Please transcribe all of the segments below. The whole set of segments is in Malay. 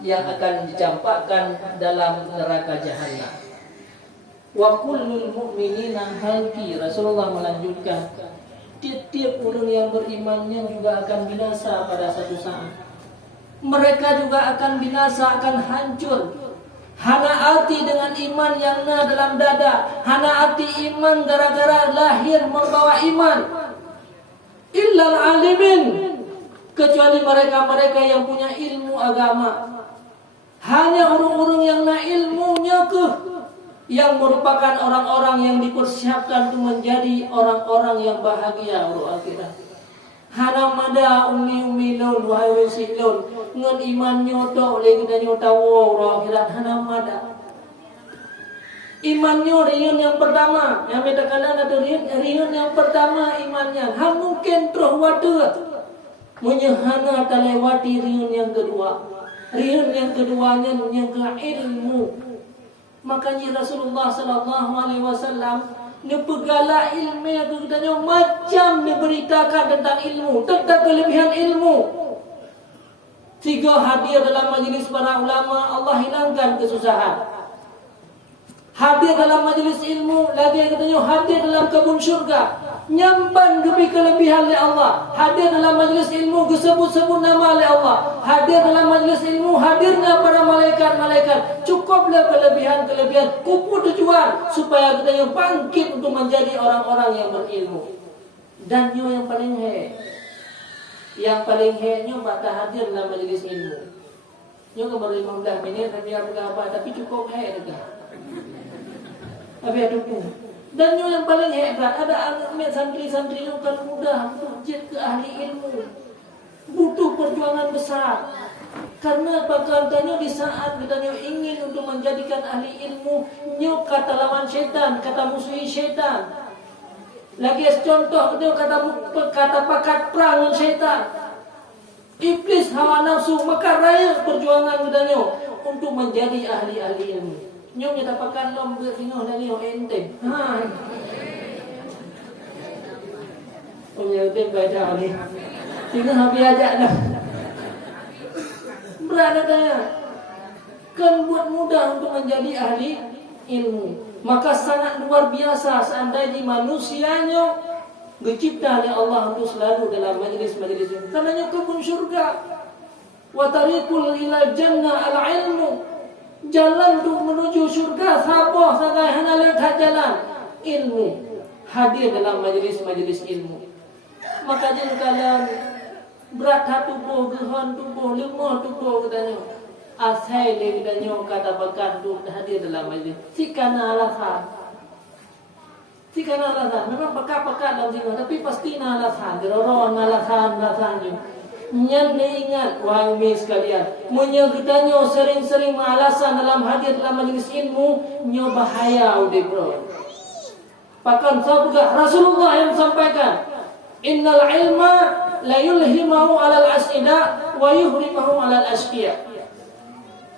yang akan dicampakkan dalam neraka jahanam. Wa kullul mu'minina halki. Rasulullah melanjutkan, tiap-tiap orang yang berimannya juga akan binasa pada satu saat. Mereka juga akan binasa, akan hancur. Hana arti dengan iman yang dalam dada. Hana arti iman gara-gara lahir membawa iman. Illal alimin, kecuali mereka-mereka yang punya ilmu agama. Hanya orang-orang yang ilmunya yang merupakan orang-orang yang dipersiapkan untuk menjadi orang-orang yang bahagia urut akhirat. Hana mada umi lon wahai wesi lon ngan iman nyoto lagi dan nyotawo urut akhirat hana mada. Imannya riun yang pertama, yang beda kanan ada riun yang pertama imannya. Han mungkin terus wadah menyehana terlewati riun yang kedua. Riun yang keduanya yang ke ilmu. Makanya Rasulullah sallallahu alaihi wasallam nepegala ilmu yang katanya macam diberitakan tentang ilmu, tentang kelebihan ilmu. Tiga hadir dalam majlis para ulama, Allah hilangkan kesusahan. Hadir dalam majlis ilmu, lagi katanya hadir dalam kebun syurga, nyampan lebih kelebihan oleh Allah. Hadir dalam majlis ilmu, disebut-sebut nama oleh Allah. Hadir dalam majlis ilmu, hadirnya para malaikat-malaikat. Cukuplah kelebihan-kelebihan, kupu tujuan supaya katanya bangkit untuk menjadi orang-orang yang berilmu. Dan yang paling nyo bata hadir dalam majlis ilmu. Nyo ke baru 15 minit tapi apa tapi cukup dah. Tapi ada pun. Dan yang paling hebat ada anak santri-santri yang kan mudah untuk jadi ke ahli ilmu. Butuh perjuangan besar. Karena katanya di saat kita ingin untuk menjadikan ahli ilmu, nyo kata lawan syaitan, kata musuhi syaitan. Lagi contoh kata pakat perang syaitan. Iblis hawa nafsu maka raya perjuangan kita untuk menjadi ahli-ahli ilmu. Nyo kita pakai lom bersingoh dari ente. Oh ya udah baca ni. Tinggal habis aja dah. Berada daya. Kan buat mudah untuk menjadi ahli ilmu. Maka sangat luar biasa seandainya manusianya dicipta oleh Allah untuk selalu dalam majlis-majlis ini. Karena kebun syurga. Wa tariqul ila jannah al-ilmu. Jalan untuk menuju surga siapa sagai hana lihat jalan ilmu. Hadir dalam majlis-majlis ilmu. Maka jangan kalian berat tubuh, gehan tubuh, lemah tubuh katanya. Asai dia katanya kata bakat untuk hadir dalam majlis. Sikana alasan. Memang pakat-pakat dalam sini tapi pasti na alasan. Geroron alasan-alasannya. Nyan ingat wahai umi sekalian, menyegitanya sering-sering alasan dalam hadir dalam majlis ilmu, nyo bahaya udah bro. Bahkan sabda Rasulullah yang sampaikan, innal ilma la yulhimahu alal asida wa yuhrimahu alal asqiya.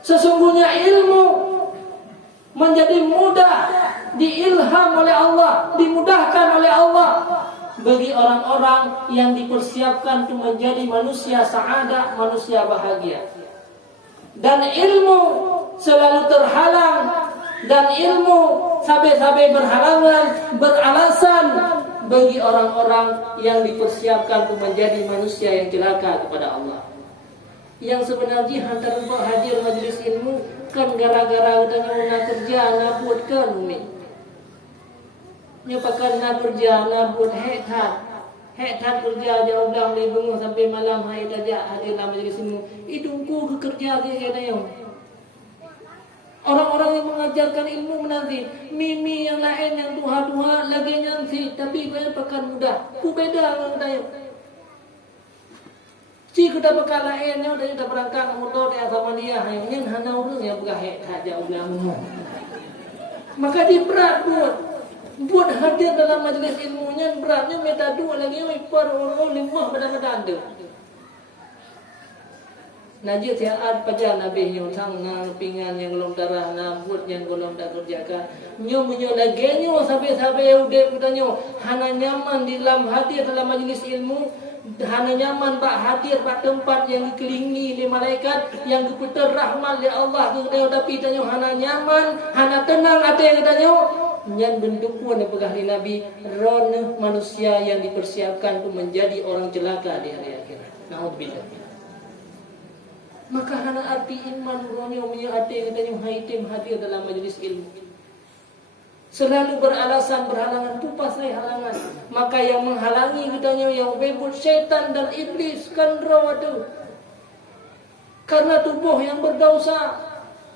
Sesungguhnya ilmu menjadi mudah diilham oleh Allah, dimudahkan oleh Allah bagi orang-orang yang dipersiapkan untuk menjadi manusia sa'adah, manusia bahagia. Dan ilmu selalu terhalang, dan ilmu sabai-sabai berhalangan, beralasan bagi orang-orang yang dipersiapkan untuk menjadi manusia yang celaka kepada Allah. Yang sebenarnya hantar untuk hadir majlis ilmu kan gara-gara udahnya kerja nak buatkan umi. Nya pakai nak kerja nak buat hektar kerja jauh dah dari bangun sampai malam hari dah hadir dalam majlis ilmu. Idungku ke kerja dia kata yang orang-orang yang mengajarkan ilmu menanti mimi yang lain yang tuha-tuha lagi nyansi tapi banyak pakai mudah. Ku beda dengan dia. Si kita pakai lainnya dah kita berangkat motor dia sama dia hanya hana orang yang pakai hektar jauh bangun. Maka dia berat buat hadir dalam majlis ilmunya beratnya meta dua lagi per orang lima badan-badan tu. Najis sihat pada Nabi yang sang pinggan yang golong darah nabut yang golong dah kerjakan. Nyo lagi nyo sampai udep katanya hana nyaman di dalam hadir dalam majlis ilmu hana nyaman bak hadir bak tempat yang dikelilingi oleh malaikat, yang diputar rahmat oleh Allah ke tapi tanyo hana nyaman, hana tenang ate yang tanyo nyan bentuk pun pegah di Nabi ron manusia yang dipersiapkan untuk menjadi orang celaka di hari akhirat. Naudzubillah. Maka hana arti iman ronyo punya ate yang tanyo haitim hadir dalam majlis ilmu. Selalu beralasan berhalangan, tu pasal halangan. Maka yang menghalangi katanya yang bebut syaitan dan iblis kan rawatu. Karena tubuh yang berdosa,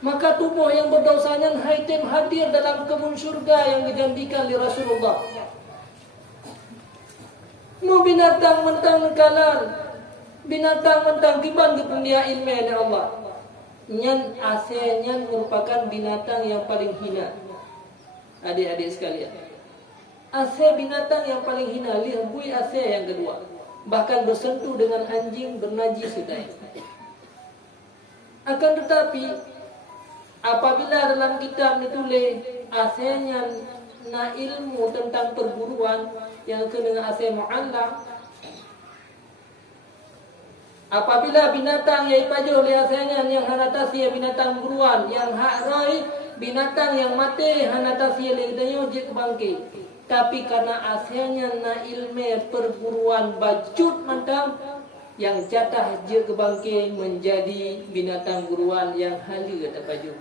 maka tubuh yang berdosanya haitim hadir dalam kebun surga yang dijanjikan oleh Rasulullah. Mau binatang mentang kalan, binatang mentang kiban kependia ilmu oleh Allah. Nyan asalnya merupakan binatang yang paling hina. Adik-adik sekalian, ase binatang yang paling hina, lirbui ase yang kedua. Bahkan bersentuh dengan anjing bernajis sudah. Akan tetapi apabila dalam kitab ditulis asenya na ilmu tentang perburuan yang dengan ase mu'allam, apabila binatang yang ipajo oleh asenya yang hanatasi binatang buruan yang hak rai binatang yang mati hanata fi'il dayo jek bangkit. Tapi karena asalnya na ilmu perburuan bajut mantang yang jatah jek bangkit menjadi binatang buruan yang halu kata baju.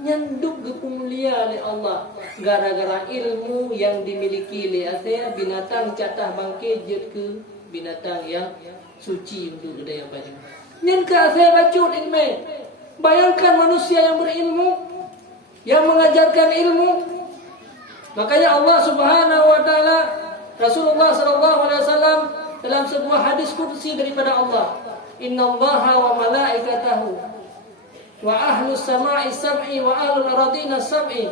Nyanduk gepumulia oleh Allah gara-gara ilmu yang dimiliki oleh asal binatang jatah bangkit jek ke binatang yang suci untuk daya baju. Nyen ke asal bajut ilmu. Bayangkan manusia yang berilmu yang mengajarkan ilmu. Makanya Allah Subhanahu wa taala, Rasulullah sallallahu alaihi wasallam dalam sebuah hadis qudsi daripada Allah, innallaha wa malaikatahu wa ahlus samai sab'i wa ahlul ardina sab'i.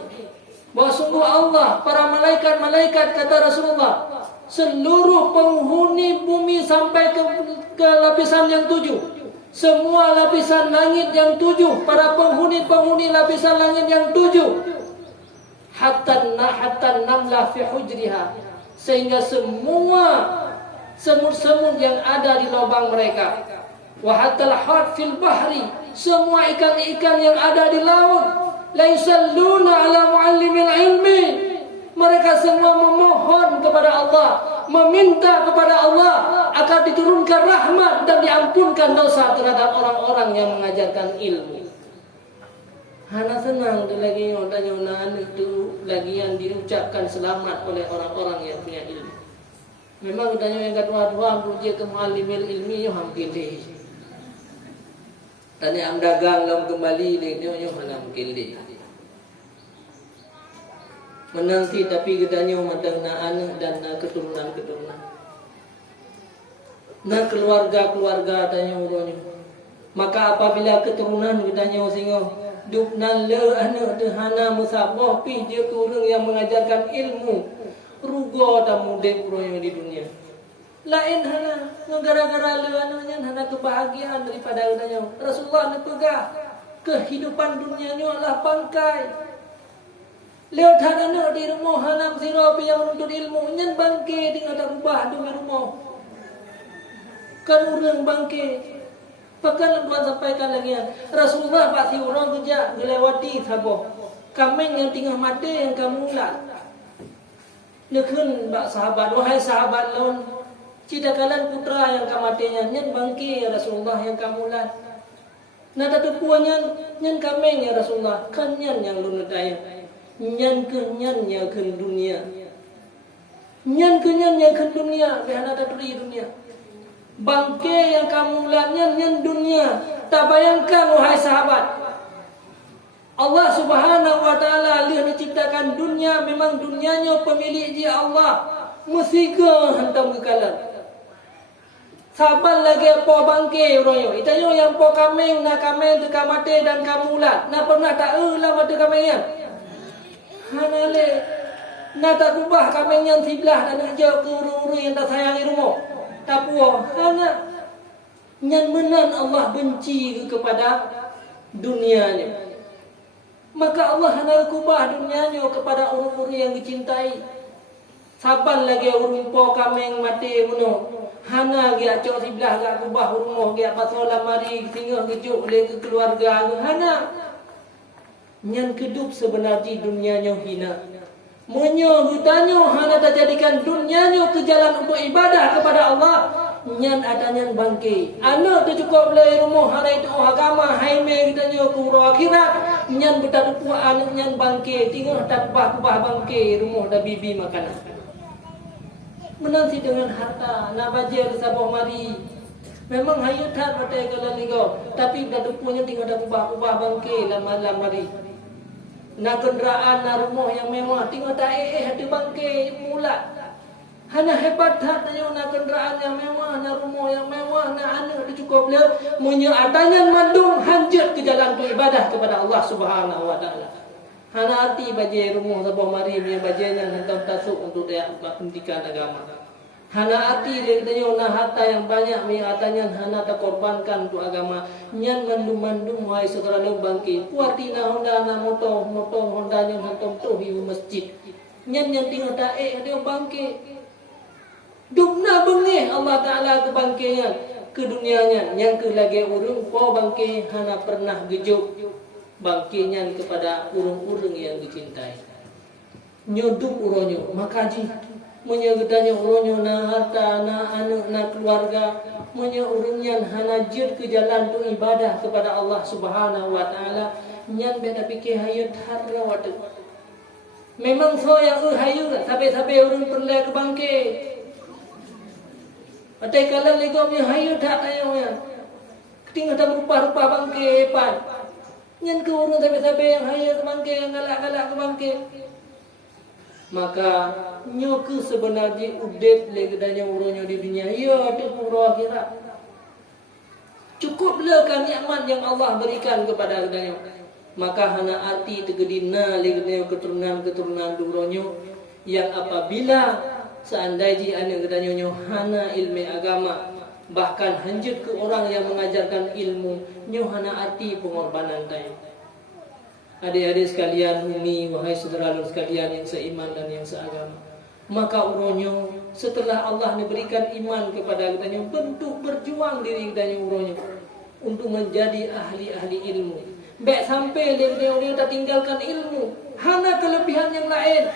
Bahwa sungguh Allah, para malaikat kata Rasulullah, seluruh penghuni bumi sampai ke lapisan yang 7. Semua lapisan langit yang 7, para penghuni lapisan langit yang 7, hatta namlah fi hujriha, sehingga semua semut-semut yang ada di lubang mereka, wa hatta al-hat fil bahri, semua ikan-ikan yang ada di laut, la yusalluna ala muallimil ilmi, mereka semua memohon kepada Allah, meminta kepada Allah agar diturunkan rahmat dan diampunkan dosa terhadap orang-orang yang mengajarkan ilmu. Hana senang tu lagi tanya itu lagi yang diucapkan selamat oleh orang-orang yang punya ilmu. Memang tanya yang kedua-dua beruji ke muallimil ilmi yo hampir deh. Tanya am dagang lam kembali dia yo mana mungkin deh. Menanti tapi gedanya matang na anak dan na keturunan-keturunan. Na keluarga-keluarga tanya uronya. Maka apabila keturunan gedanya singo duk nan le anak dehana musabah pi dia ke orang yang mengajarkan ilmu. Rugo ta mude uronya di dunia. Lain hana gara-gara le anaknya hana kebahagiaan daripada udanya. Rasulullah nak pegang kehidupan dunianya adalah bangkai. Lewat hana di rumah hana siro yang menuntut ilmu nyen bangke tinggal tak ubah di rumah. Kan orang bangke. Bahkan Tuhan sampaikan lagi Rasulullah pasti orang kerja melewati saboh. Kameng yang tinggal mati yang kamu ulat. Nekun bak sahabat, wahai sahabat lawan, cita kalian putra yang kamatinya nyen bangke ya Rasulullah yang kamu ulat. Nada tupuannya nyen kameng ya Rasulullah, kan nyen yang lunutaya. Nyan ya ke dunia. Nyan ya ke dunia. Behana taturi dunia. Bangke yang kamu ulat nyan dunia. Tak bayangkan wahai sahabat. Allah Subhanahu wa taala dia menciptakan dunia, memang dunianya pemilik dia Allah. Mesti ke hantam kekalan. Sabar lagi po bangke royo. Itayo yang po kameng na kameng tu kamate dan kamulat. Na pernah tak lah mate kamengan. Hanale na tak ubah kameng yang sebelah dan jauh ke uru-uru yang tak sayangi rumah. Tak puas. Hana nyan menan Allah benci kepada dunianya. Maka Allah hana kubah dunianya kepada uru-uru yang dicintai. Saban lagi urung po kameng mati muno. Hana gi acok sebelah gak kubah rumah gi pasal lamari tinggal gejuk le ke keluarga hana. Nyan kedup sebenarnya dunianya hina. Munyo hutanyo hana tak jadikan dunianya ke jalan untuk ibadah kepada Allah. Nyan adanya bangke. Anak tu cukup beli rumah hana itu agama haime kita nyo ke akhirat. Nyan betadu puak anak nyan bangke. Tinggal tak kubah bangke rumah dah bibi makanan. Menanti dengan harta nak bajer sabah mari. Memang hayat hat patai kalau ligo. Tapi betadu punya tinggal dah kubah bangke lama mari. Nak kenderaan, nak rumah yang mewah, tinggal tak hati bangke mula. Hana hebat hatanya nak kenderaan yang mewah, nak rumah yang mewah, nak anak dia cukup dia. Munya adanya mandung hanjut ke jalan beribadah kepada Allah Subhanahu Wa Taala. Hana hati bajai rumah sabah mari punya bajainya hentam tasuk untuk dia pendidikan agama. Hana hati dia katanya nak harta yang banyak punya hatanya hana tak korbankan untuk agama. Nyan mandum wahai saudara bangki. Kuatina Honda na motor Honda yang hantam tu di masjid. Nyan tinggal tak dia bangki. Dubna bengih Allah Taala ke bangkinya ke dunianya. Yang ke lagi urung po bangki hana pernah gejuk bangkinya kepada urung-urung yang dicintai. Nyudup uronyo makaji. Menyegedanya uronyo na harta na anak na keluarga. Urungnya hanajir ke jalan tu ibadah kepada Allah Subhanahu Wa Taala. Nyan beda fikir hayut harga watu. Memang so yang hayut sampai urung perlu ke bangke. Atai kalau lego mi hayut tak tayo ya. Ketinggal dah rupa-rupa bangke hebat. Nyan ke urung sampai yang hayut bangke yang galak-galak ke bangke. Maka nyoku sebenarnya udet legedanya uronyo di dunia. Ya, di pura akhirat. Cukuplah kan nikmat yang Allah berikan kepada gedanya. Maka hana arti tegedina legedanya keturunan uronyo yang apabila seandainya anak gedanya hana ilmu agama, bahkan hanjut ke orang yang mengajarkan ilmu, nyo hana arti pengorbanan tayo. Adik-adik sekalian, umi, wahai saudara sekalian yang seiman dan yang seagama. Maka uronyo setelah Allah memberikan iman kepada kitanya, bentuk berjuang diri kitanya uronyo untuk menjadi ahli-ahli ilmu. Baik sampai dia tak tinggalkan ilmu, hana kelebihan yang lain.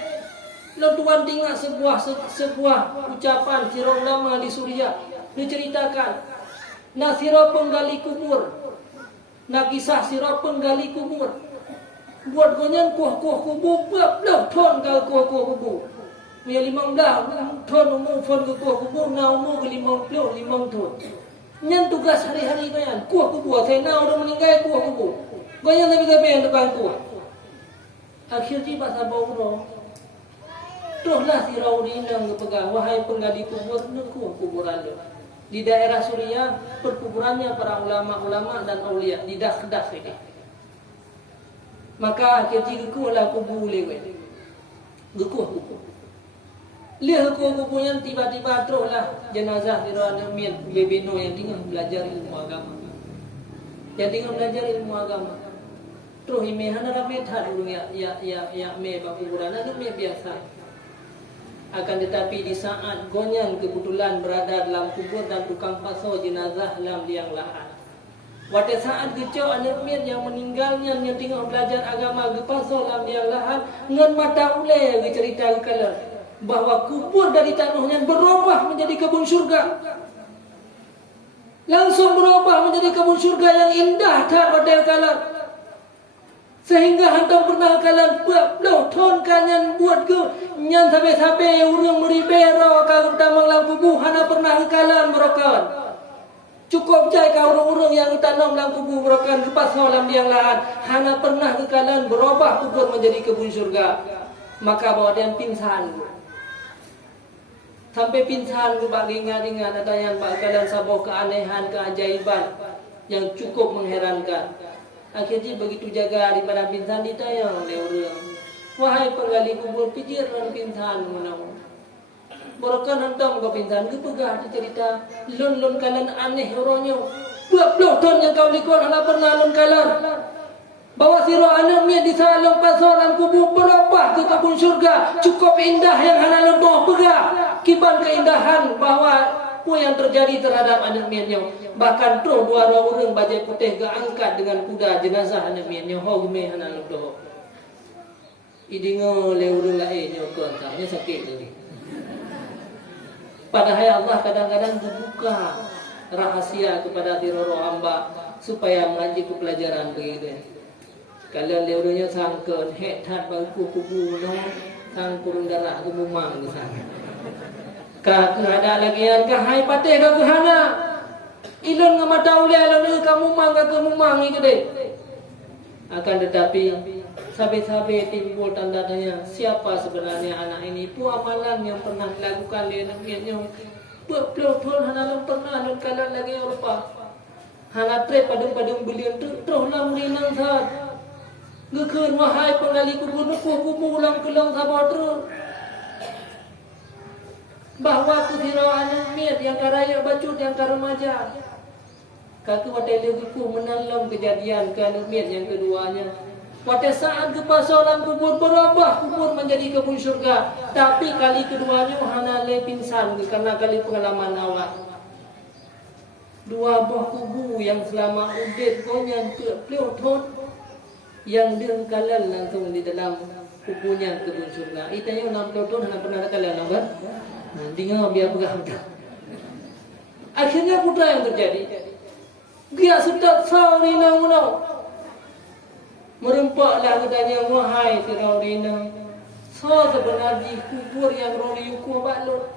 Lalu Tuhan tinggal sebuah ucapan sirah lama di Suriah diceritakan. Nah sirah penggali kubur. Nah kisah sirah penggali kubur. Buat gonyan kuah kubur belah ton kau kuah kubur. Punya 15 ton umur ton ke kuah kubur, na umur ke 50 ton. Nyan tugas hari-hari goyan kuah kubur. Saya na udah meninggal kuah kubur. Goyan tapi yang tukang kuah. Akhirnya pasal bau. Tuhlah si Raudi yang kepegang, wahai penggali kubur, kuah kuburan lo. Di daerah Suriah perkuburannya para ulama-ulama dan aulia di dak-dak ini. Maka akhirnya gekulah kubur lewe. Gekuh kubur. Lihat kuburnya tiba-tiba teruslah jenazah di ruang mir bebeno yang tinggal belajar ilmu agama. Yang tinggal belajar ilmu agama. Terus ini hana rapi thar dulu ya me kuburan itu me biasa. Akan tetapi di saat gonyan kebetulan berada dalam kubur dan tukang paso jenazah dalam liang lahat. Pada saat kecil anak mir yang meninggalnya yang tinggal belajar agama gepaso dalam liang lahat ngan mata ule cerita kala bahwa kubur dari tanahnya berubah menjadi kebun surga. Langsung berubah menjadi kebun surga yang indah tak pada kala. Sehingga hantam pernah kalian buat ton kalian buat ke nyan sampai urang meribero kalau tamang lampu buh hana pernah kalian merokan. Cukup jai kau urang yang tanam lampu buh merokan lepas malam yang lahat hana pernah kalian berubah kubur menjadi kebun surga. Maka bawa dia pingsan. Sampai pingsan ke bagi ingat-ingat ada yang kalian sabuk keanehan keajaiban yang cukup mengherankan. Akhirnya begitu jaga daripada pingsan ditayang oleh orang. Wahai penggali kubur, pikir orang pingsan mana? Borokan hantam kau pingsan, kepegah cerita. Lon kalian aneh orangnya. 20 ton yang kau likon, anak pernah lon kalian. Bahawa siro anak miat di salam pasaran kubur berubah ke kebun syurga. Cukup indah yang hana lembah pegah. Kiban keindahan bahawa apa yang terjadi terhadap anak miatnya. Bahkan terus dua orang bajai putih keangkat dengan kuda jenazah anak miatnya. Hau gemih hana lembah. Idingo le urang lain nyokon tanya sakit tu. Padahal Allah kadang-kadang membuka rahasia kepada tiroro hamba supaya mengaji ke pelajaran begitu. Kalau leurnya sangkon het hat bangku kubu no sangkurun darah tu mumang di sana. Kah ada lagi yang kahai pateh ke hana. Ilon ngamata ule alon kamu mumang ke mumang itu deh. Akan tetapi sabe-sabe timbul tanda tanya siapa sebenarnya anak ini. Pu amalan yang pernah dilakukan oleh nabinya. Pelopon hana pernah non kalau lagi Eropa. Hana tre padung-padung belian tu terus lam rinang saat. Ngekun wahai penggali kubur kubu ulang kelang sabar terus. Bahawa kutira anak miat yang karaya bacut yang karemaja. Kaki watai lewiku menalam kejadian ke anak miat yang keduanya. Watai saat ke pasaran kubur berubah kubur menjadi kebun syurga. Tapi kali keduanya hana le pingsan karena kali pengalaman awak. Dua buah kubu yang selama udit konyan ke pleuton. Yang dia kalah langsung di dalam kubunya kebun syurga. Itanya 60 tahun hanya pernah kalah kan? Tinggal biar pegang. Akhirnya putra yang terjadi. Dia sedap saurina munau. Merempaklah katanya wahai Firaunina. So sebenarnya kubur yang roni yuku balut.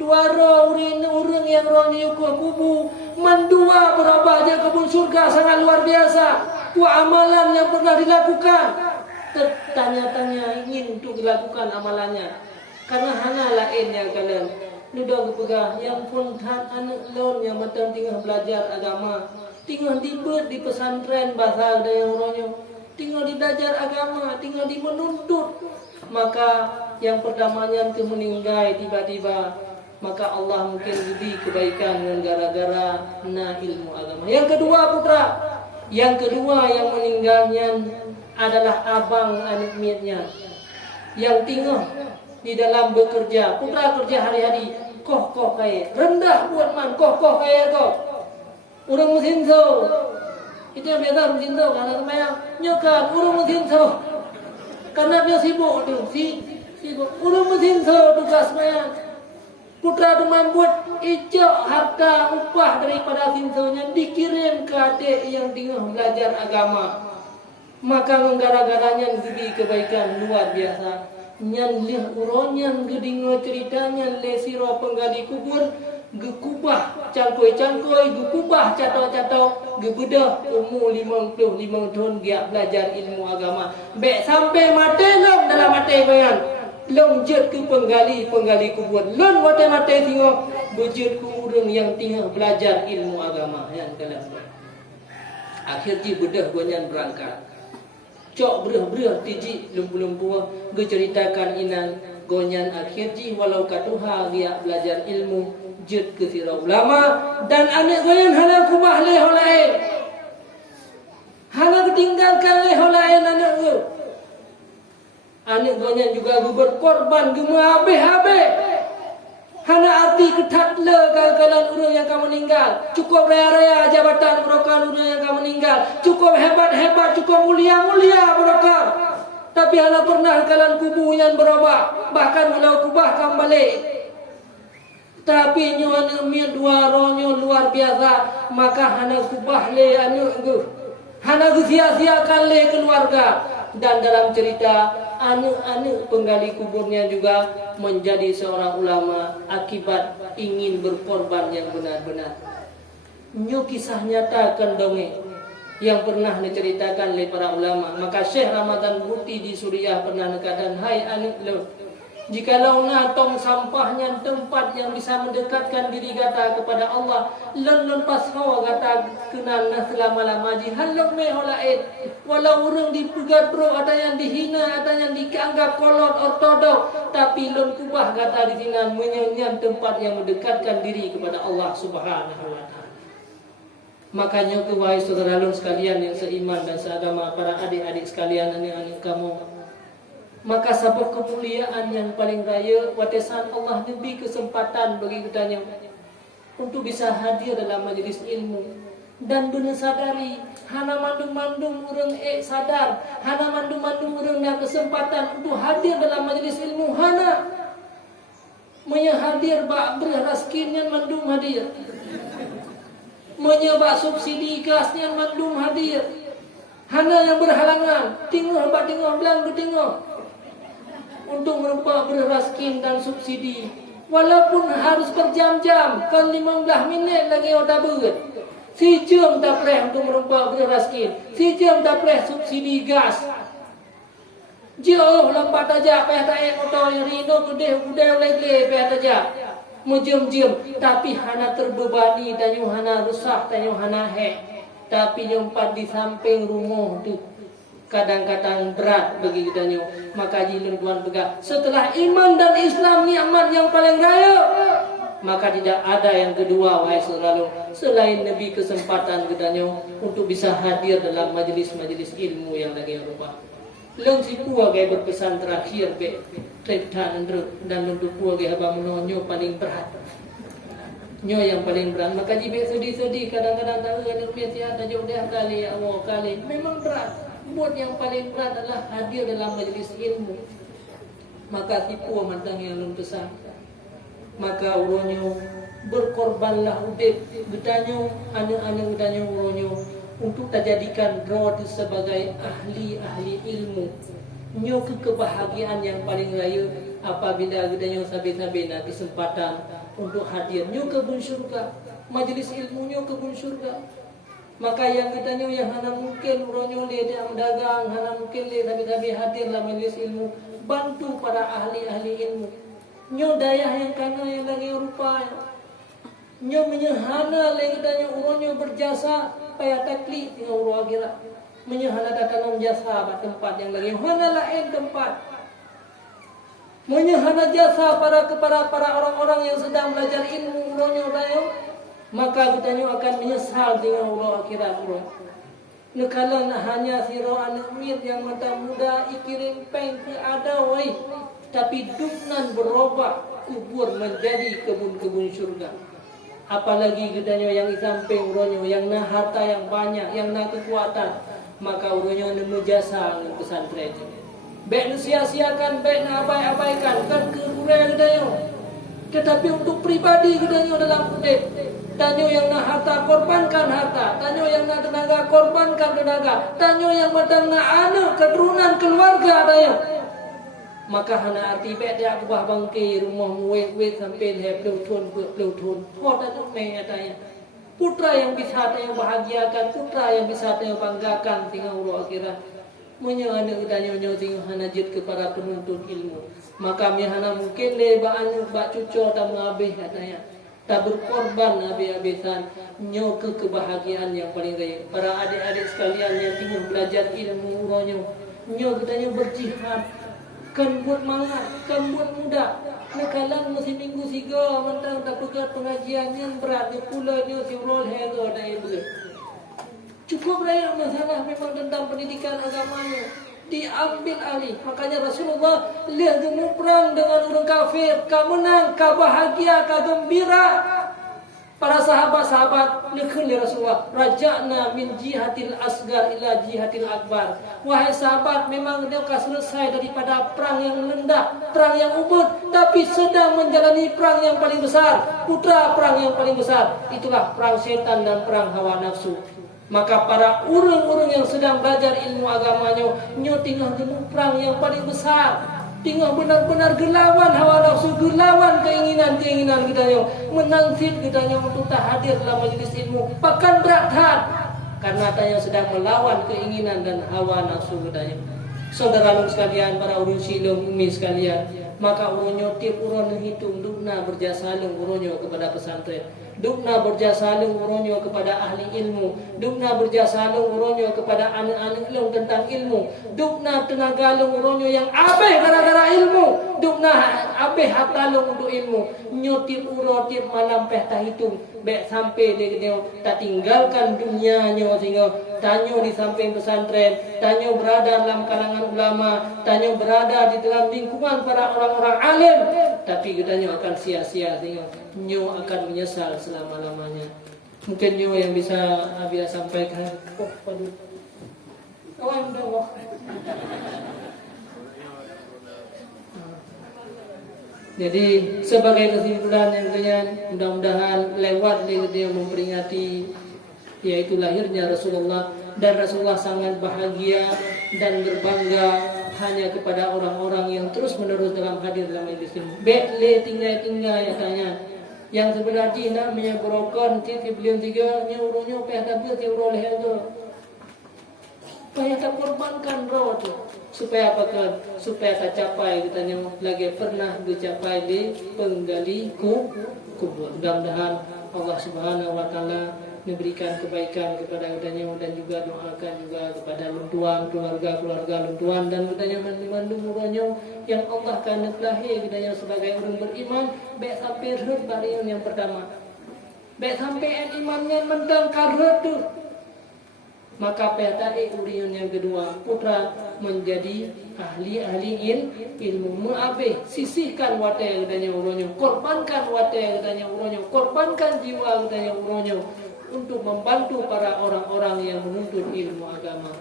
Dua orang yang roni yuku kubu. Mendua berubah aja kebun syurga sangat luar biasa. Amalan yang pernah dilakukan tertanya-tanya ingin untuk dilakukan amalannya karena hana lain yang kalian duduk pegang yang pun anak laun yang matang tinggal belajar agama tinggal di pesantren bahasa daya orangnya tinggal di belajar agama tinggal di menuntut maka yang pertamanya itu meninggal tiba-tiba maka Allah mungkin beri kebaikan dengan gara-gara ilmu agama. Yang kedua putra yang kedua yang meninggalnya adalah abang anak miatnya yang tinggal di dalam bekerja. Putra kerja hari-hari, koh kaya rendah buat man, koh kaya kau. Orang mesin so, itu yang biasa mesin so karena semayang nyokan orang mesin so karena dia sibuk tu, sibuk orang mesin so tugas semayang. Putra teman buat ijak harta upah daripada sinsonya dikirim ke adik yang tengah belajar agama. Maka gara-garanya diberi kebaikan luar biasa. Nyan lih uronyan gedingo ceritanya le siro penggali kubur gekubah cangkoi-cangkoi gekubah catau-catau gebedah umur 55 tahun dia belajar ilmu agama. Bek sampai mati long dalam mati bayan. Long jet ke penggali kubur. Long mati tengok berjet ke orang yang tengah belajar ilmu agama yang dalam. Akhirnya bedah gonyan berangkat. Cok berah-berah tiji lempu-lempu geceritakan inan gonyan akhirnya walau katuha dia belajar ilmu jet ke sira ulama dan anak gonyan hana kubah leh holain. Hana ketinggalkan leh holain anak go. Anak gonyan juga berkorban gema habis-habis. Hana arti ketat le kagalan orang yang kamu meninggal. Cukup raya-raya jabatan berokan orang yang kamu meninggal. Cukup hebat-hebat, cukup mulia-mulia berokan. Tapi hana pernah kalan kubu yang berubah. Bahkan walau kubah kamu balik. Tapi nyonya miat dua ronyo luar biasa. Maka hana kubah le anu gu. Hana sia-siakan le keluarga. Dan dalam cerita anak-anak penggali kuburnya juga menjadi seorang ulama akibat ingin berkorban yang benar-benar. Nyu kisah nyata kan dongeng yang pernah diceritakan oleh para ulama. Maka Syekh Ramadan Buti di Suriah pernah mengatakan, hai anak lo, jikalau natong sampahnya tempat yang bisa mendekatkan diri kata kepada Allah, lon pas hawa kata kenal selama-lama ji halok me holaid. Walau orang dipegat bro, ada yang dihina, ada yang dianggap kolot ortodok, tapi lon kubah kata di sini menyanyian tempat yang mendekatkan diri kepada Allah Subhanahu wa taala. Makanya wahai saudara-saudara sekalian yang seiman dan seagama, para adik-adik sekalian, anak-anak kamu, maka sabab kemuliaan yang paling raya watesan Allah lebih kesempatan bagi kita untuk bisa hadir dalam majlis ilmu dan benar sadari hana mandung-mandung orang sadar, hana mandung-mandung orang nak kesempatan untuk hadir dalam majlis ilmu, hana hadir bak beraskin yang mandung hadir, menyebab subsidi gas yang mandung hadir, hana yang berhalangan tinggal bak tinggal belang bertinggal untuk merupakan beraskin dan subsidi, walaupun harus berjam-jam, kan 15 minit lagi udah berat. Si jam dah preh untuk merupakan beraskin, si jam dah preh subsidi gas. Jauh lambat aja, payah tak motor yang rino gede lagi payah aja. Menjam-jam, tapi hana terbebani dan yang hana rusak dan yang hana hek. Tapi yang empat di samping rumah tu kadang-kadang berat bagi kita nyo. Maka jilun Tuhan pegang, setelah iman dan Islam nikmat yang paling raya, maka tidak ada yang kedua wahai saudara, selain Nabi kesempatan kita nyo untuk bisa hadir dalam majlis-majlis ilmu yang lagi rupa. Long si kuah gaya berpesan terakhir be tretan dan untuk kuah gaya haba menonyo paling berat. Nyo yang paling berat, maka jibe sedih-sedih kadang-kadang tak ada rupiah tiada jauh dah kali ya Allah kali. Memang berat. Buat yang paling berat adalah hadir dalam majlis ilmu. Maka tipu mantang yang belum pesan. Maka uronyo berkorbanlah udip gedanyo, anak-anak gedanyo uronyo untuk terjadikan roh sebagai ahli-ahli ilmu. Nyo kebahagiaan yang paling raya apabila gedanyo sabi-sabi nak kesempatan untuk hadir. Nyo kebun syurga, majlis ilmu nyo kebun syurga. Maka yang katanya yang hana mungkin uronyo le dia mendagang, hana mungkin le tapi hadir dalam majlis ilmu, bantu para ahli-ahli ilmu. Nyo dayah yang kana yang lagi rupa. Nyo menyehana le katanya uronyo berjasa payah takli dengan uro akhirat. Menyehana datang jasa pada tempat yang lagi hana lain tempat. Menyehana jasa para orang-orang yang sedang belajar ilmu uronyo dayo. Maka kita akan menyesal dengan Allah akhirat Allah. Nekala hanya siro anak mir yang mata muda ikirim peng ke ada wai, tapi duknan berubah kubur menjadi kebun-kebun syurga. Apalagi kita yang isamping uronyo yang na harta yang banyak, yang na kekuatan, maka uronyo nemu jasa dengan pesantren. Baik sia-siakan, baik abai-abaikan, kan kerurai kita. Tetapi untuk pribadi kita dalam hidup, tanyo yang nak harta korbankan harta, tanyo yang nak tenaga korbankan tenaga, tanyo yang matang nak anak keturunan keluarga tanyo. Maka hana arti bet dia kubah bangke rumah muwet sampai dia pelutun. Kau tak tahu me tanyo. Putra yang bisa tanyo bahagiakan, putra yang bisa tanyo banggakan tinggal urut akhirat. Menyana tanyo tinggal hana jid kepada penuntut ilmu. Maka hana mungkin le ba anu ba cucu tak mengabih katanya. Tak berkorban habis-habisan nyo kebahagiaan yang paling raya. Para adik-adik sekalian yang ingin belajar ilmu uronyo, nyo katanya berjihad, kan buat mangat, kan buat muda. Nekalan musim minggu siga mentang tak pegat pengajian yang berat ni pula nyo si rol hego dai begitu. Cukup raya masalah memang tentang pendidikan agamanya diambil alih. Makanya Rasulullah lihat kamu perang dengan orang kafir, kamu menang, kau bahagia, kau gembira. Para sahabat-sahabat lekun ya Rasulullah, raja'na min jihatil asgar ila jihatil akbar. Wahai sahabat, memang dia akan selesai daripada perang yang rendah, perang yang Uhud, tapi sedang menjalani perang yang paling besar, putra perang yang paling besar. Itulah perang setan dan perang hawa nafsu. Maka para orang-orang yang sedang belajar ilmu agamanya, nyo tinggal jemu perang yang paling besar, tinggal benar-benar gelawan hawa nafsu, gelawan keinginan-keinginan kita nyo, menangsit kita nyo untuk tak hadir dalam majlis ilmu. Bahkan berat hati karena tanya sedang melawan keinginan dan hawa nafsu kita nyo. Saudara sekalian, para urun silum umi sekalian, maka uronyo tiap uron hitung dukna berjasa leng uronyo kepada pesantren. Dukna berjasa uronyo kepada ahli ilmu. Dukna berjasa uronyo kepada anak-anak ilmu tentang ilmu. Dukna tenaga uronyo yang abeh gara-gara ilmu. Dukna abeh harta untuk ilmu. Nyotip uro tip malam pesta hitung. Bek sampai dia tak tinggalkan dunianya sehingga tanyo di samping pesantren, tanyo berada dalam kalangan ulama, tanyo berada di dalam lingkungan para orang-orang alim, tapi katanya akan sia-sia sehingga nyo akan menyesal selama-lamanya. Mungkin nyo yang bisa Abia sampaikan. Oh, waduh. Kawan dah. Jadi sebagai kesimpulan yang kalian mudah-mudahan lewat dia memperingati yaitu lahirnya Rasulullah, dan Rasulullah sangat bahagia dan berbangga hanya kepada orang-orang yang terus-menerus dalam hadir dalam majlis ini. Bekle tinggal-tinggal ya tanya. Yang sebenarnya namanya berokon titip beliau tiga nyuruhnya pihak tabir tiurol itu. Supaya tak korbankan roh tu. Supaya apa kan? Supaya tak capai katanya lagi pernah dicapai di penggali kubur. Mudah-mudahan Allah Subhanahu wa taala memberikan kebaikan kepada udanya dan juga doakan juga kepada luntuan keluarga luntuan dan udanya menunggu yang Allah kehendak lahir udanya sebagai orang beriman baik sampai rut barian yang pertama. Baik sampai imannya mendang karut tu. Maka petari uriun yang kedua putra menjadi ahli ilmu mu'abih sisihkan wadah katanya uronyo, korbankan wadah katanya uronyo, korbankan jiwa katanya uronyo untuk membantu para orang-orang yang menuntut ilmu agama.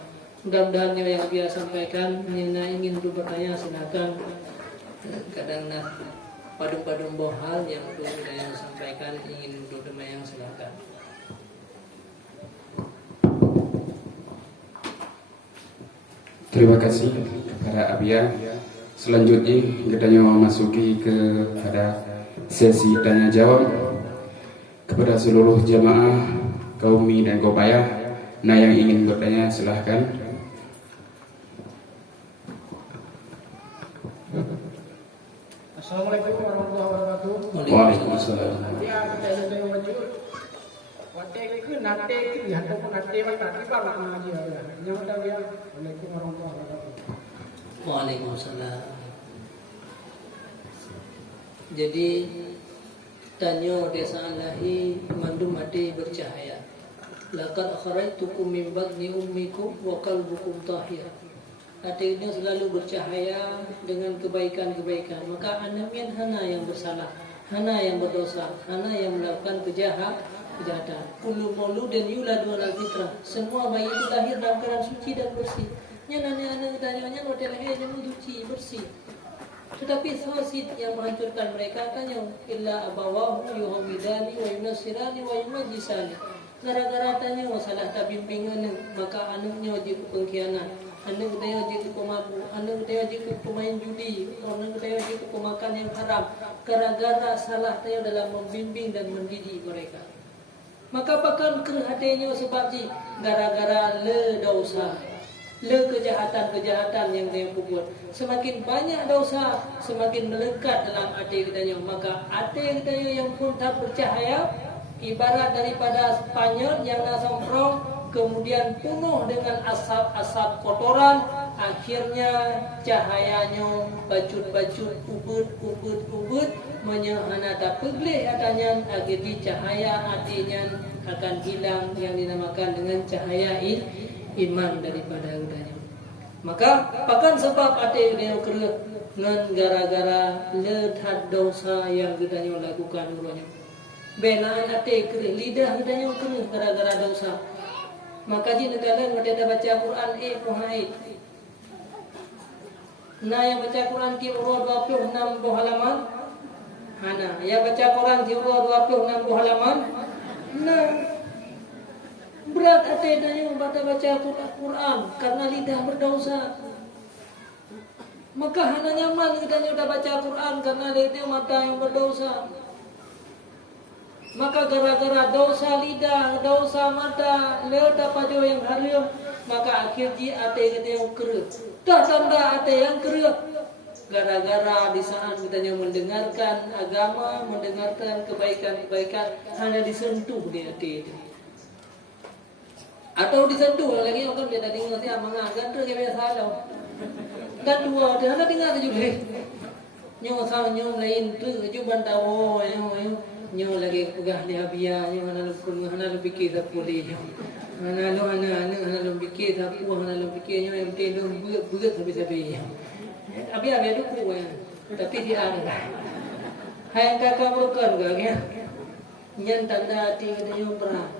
Mudah-mudahan yang dia sampaikan ingin untuk bertanya silakan. Kadang padung-padung bohal yang untuk saya sampaikan ingin untuk yang silakan. Terima kasih kepada Abia. Selanjutnya kita memasuki kepada sesi tanya jawab kepada seluruh jamaah kaumi dan kopayah. Nah yang ingin bertanya silahkan. Assalamualaikum warahmatullahi wabarakatuh. Waalaikumsalam. Waalaikumsalam. Jadi tanyo desa alahi mandum mati bercahaya. Laqad akhrajtukum min batni ummikum wa qalbukum tahir. Hatinya selalu bercahaya dengan kebaikan-kebaikan. Maka anamian hana yang bersalah, hana yang berdosa, hana yang melakukan kejahatan. Kullu mauludin yuladu ala fitrah. Semua bayi itu lahir dalam keadaan suci dan bersih. Anak-anak tanya hotel yang suci bersih. Tetapi fasid yang menghancurkan mereka tanya illa abawahu yuhamidani wa yunasirani wa yumajisani. Gara-gara tanya masalah tak bimbingan maka anaknya wajib pengkhianat. Anak kita wajib pemabuk, anak kita wajib pemain judi, anak kita wajib pemakan yang haram. Gara-gara salah tanya dalam membimbing dan mendidik mereka. Maka bahkan hatinya sebab gara-gara le dosa, le kejahatan-kejahatan yang dia buat. Semakin banyak dosa, semakin melekat dalam hati kita. Maka hati kita yang pun tak bercahaya, ibarat daripada Spanyol yang nak somprong, kemudian penuh dengan asap-asap kotoran, akhirnya cahayanya bacut-bacut, ubud, menyehana tak peglih katanya, akhirnya cahaya hatinya akan hilang yang dinamakan dengan cahaya iman daripada udahnya. Maka bahkan sebab hati dia kerja dengan gara-gara lethat dosa yang udahnya lakukan uranya. Belaan hati kerja, lidah udahnya kerja gara-gara dosa. Maka jika kalian mereka baca Quran muhai. Nah yang baca Quran di urut 26 halaman. Hana, yang baca Quran di urut 26 halaman. Nah, berat hati yang baca Quran karena lidah berdosa. Maka hana nyaman kita sudah baca Quran karena lidah mata yang berdosa. Maka gara-gara dosa lidah, dosa mata, lewat apa yang haram, maka akhirnya ate kita yang kerut. Dah tanda ate yang kerut. Gara-gara di saat kita mendengarkan agama, mendengarkan kebaikan-kebaikan, hanya disentuh di hati itu. Atau disentuh lagi orang dia tadi ngerti mengagan tu kayak biasa dah. Dan dua dia ada dengar juga. Nyo sama nyo lain tu juga tahu nyo lagi pegah dia biar nyo ana lu fikir tak boleh. Ana lu fikir tak puas, ana lu fikir nyo yang penting berat habis-habis. Abi tu kuat. Tapi dia ada. Hai kakak bukan gak nyan tanda hati nyo berat.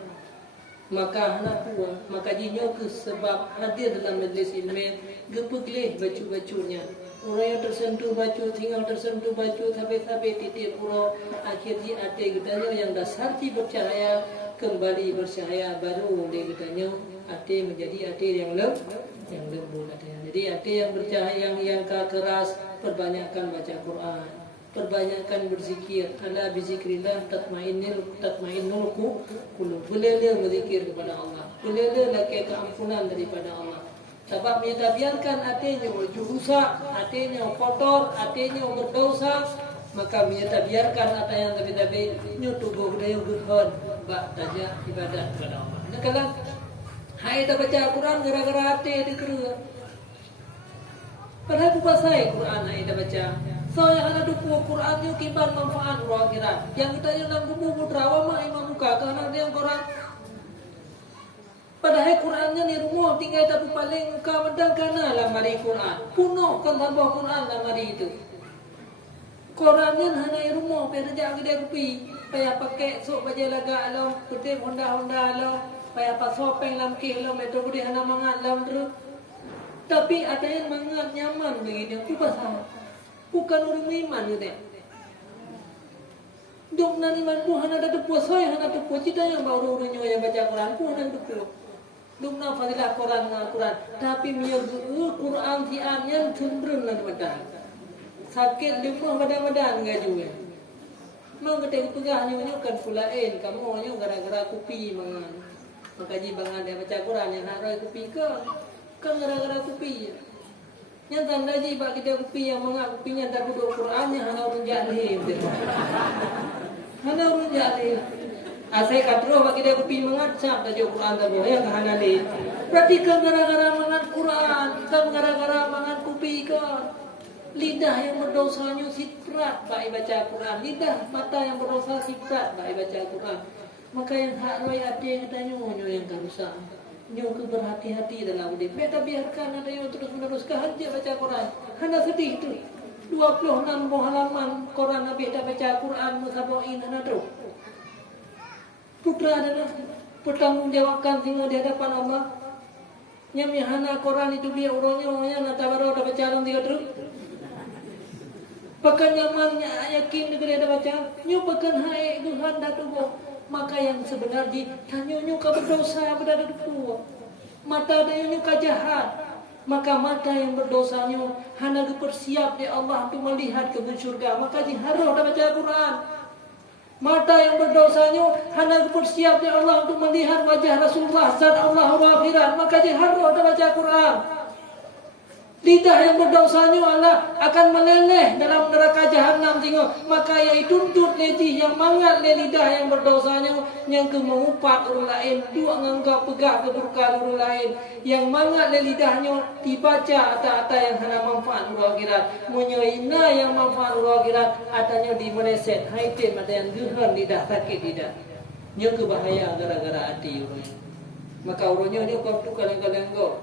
Maka anak tua, maka jinyo ke sebab hadir dalam majlis ilmu, gepegleh baju-bajunya. Orang yang tersentuh baju, tinggal tersentuh baju, sampai titik pura. Akhirnya hati kitanya yang dasar bercahaya, kembali bercahaya baru dia kitanya hati menjadi hati yang lembut. Jadi hati yang bercahaya, yang keras, perbanyakkan baca Quran. Perbanyakkan berzikir. Ala bizikrillah tatmainnul qulub. Bolehlah berzikir kepada Allah. Bolehlah laki keampunan daripada Allah. Sebab kita biarkan hatinya berjurusak, hatinya kotor, hatinya berdosa, maka kita biarkan hati yang tapi nyutubuh dia gehon bak saja ibadat kepada Allah. Nah kalau hai kita baca Quran gara-gara hati dikeruk. Padahal bukan saya Quran hai kita baca. Saya hanya duku Quran yu kiban manfaat ruang akhirat. Yang kita yang nang kubu putra wa imam muka karena dia Quran. Padahal Qurannya ni rumah tinggal tapi paling muka medang kana lamari Quran. Puno kan tambah Quran lamari itu. Qurannya hanya rumah perja gede kupi. Payah pakai sok baca laga alam, putih Honda alam, payah pasopeng lam ke alam itu gede hana mangat lam terus. Tapi ada yang mangat nyaman begini. Aku pasal. Bukan orang iman gitu ya. Dok nani man pun hana ada puasa hana ada cita yang baru orangnya yang baca Quran pun hana ada. Dok na fadilah Quran. Tapi miyak Quran tian yang cenderung nanti badan. Sakit lemah badan enggak juga. Mau kita pegah nyonya kan fulain kamu nyonya gara-gara kopi mangan. Maka jibangan dia baca Quran yang harai kopi kan gara-gara kopi. Yang tanda je bak kita kopi yang mengak kopinya tak duduk Quran yang hana orang jahil. Hana orang jahil. Asai katro bak kita kopi mengat cap dah Quran tak boleh yang hana le. Berarti kan gara-gara mengat Quran, kan gara-gara mengat kopi kan. Lidah yang berdosanya sifrat bak baca Quran, lidah mata yang berdosa sifrat bak baca Quran. Maka yang hak roi hati katanya nyo yang rusak. Nyo ke berhati-hati dalam hidup. Beta biarkan ada yang terus-menerus kehadir baca Quran. Hana sedih tu. 26 halaman Quran Nabi dah baca Quran musabain hana tu. Putra adalah bertanggungjawabkan tinggal di hadapan Allah. Yang hana Quran itu biar orangnya nak tabaro dah baca dalam dia terus. Pakai nyamannya yakin dia dah baca. Nyo pakai hai Tuhan dah tu. Maka yang sebenarnya tanyonyo ka berdosa berada depu. Mata dayonyo ka jahat. Maka mata yang berdosanya hana bersiap di Allah untuk melihat ke surga. Maka diharuh dah baca Quran. Mata yang berdosanya hana bersiap di Allah untuk melihat wajah Rasulullah sallallahu alaihi wasallam. Maka diharuh dah baca Quran. Lidah yang berdosanya Allah akan meleleh dalam neraka jahanam tengok. Maka ia tuntut lejih yang mangat le lidah yang berdosanya yang ke mengupat orang lain, dua nganggap pegah keburukan orang lain. Yang mangat le lidahnya dibaca ata-ata yang hana manfaat urang akhirat. Menyoina yang manfaat urang akhirat atanya di meleset. Haitin ada yang gehan lidah sakit lidah. Nya ke bahaya gara-gara hati orang. Maka orangnya ni kau tu kadang-kadang kau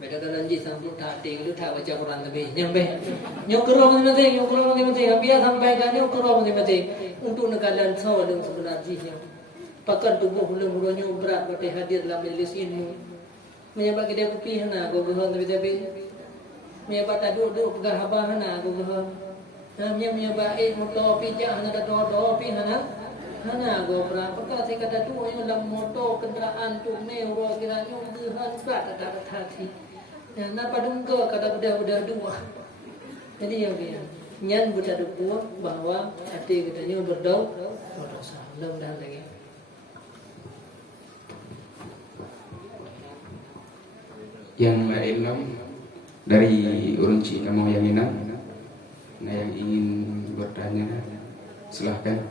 beda dalam ji sampai hati itu tak baca Quran lebih nyampe nyokrong masing-masing biar sampaikan nyokrong masing-masing untuk negara sawadeng sebenarnya pakan tubuh hulung-hulungnya berat pada hadir dalam majlis ilmu menyebab kita kopi hana gogohan tapi menyebab tak duduk pegah abah hana gogohan menyebab motor pijak hana tak doa hana go berapa saya kata tu dalam motor kenderaan tu mewah kiranya gehan berat ada hati. Napa dungko kata budak-budak dua. Jadi yang dia nyan budak dua bahwa hati katanya berdosa. Mudah-mudahan lagi. Yang lain dari urunci kamu yang ina Nah, yang ingin bertanya, silahkan.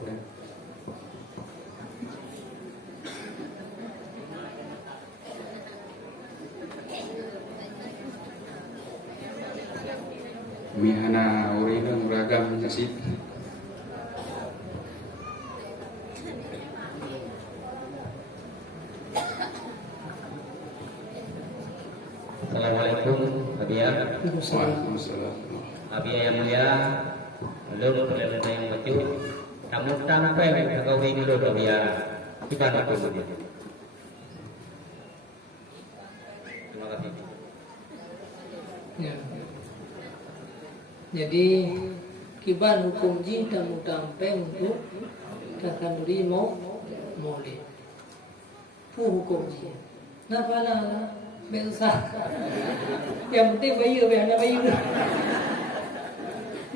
Mihana urina muragam nasib. Assalamualaikum Abia. Waalaikumsalam. Abia yang mulia, belum terlalu yang maju. Kamu tampil kawin dulu Abia. Gimana tuh? Terima kasih. Ya. Jadi kiban hukum ji tamu tampeng untuk kakanduri mau molek. Pu hukum ji. Napa lah? Besar. Yang penting bayi apa bayi.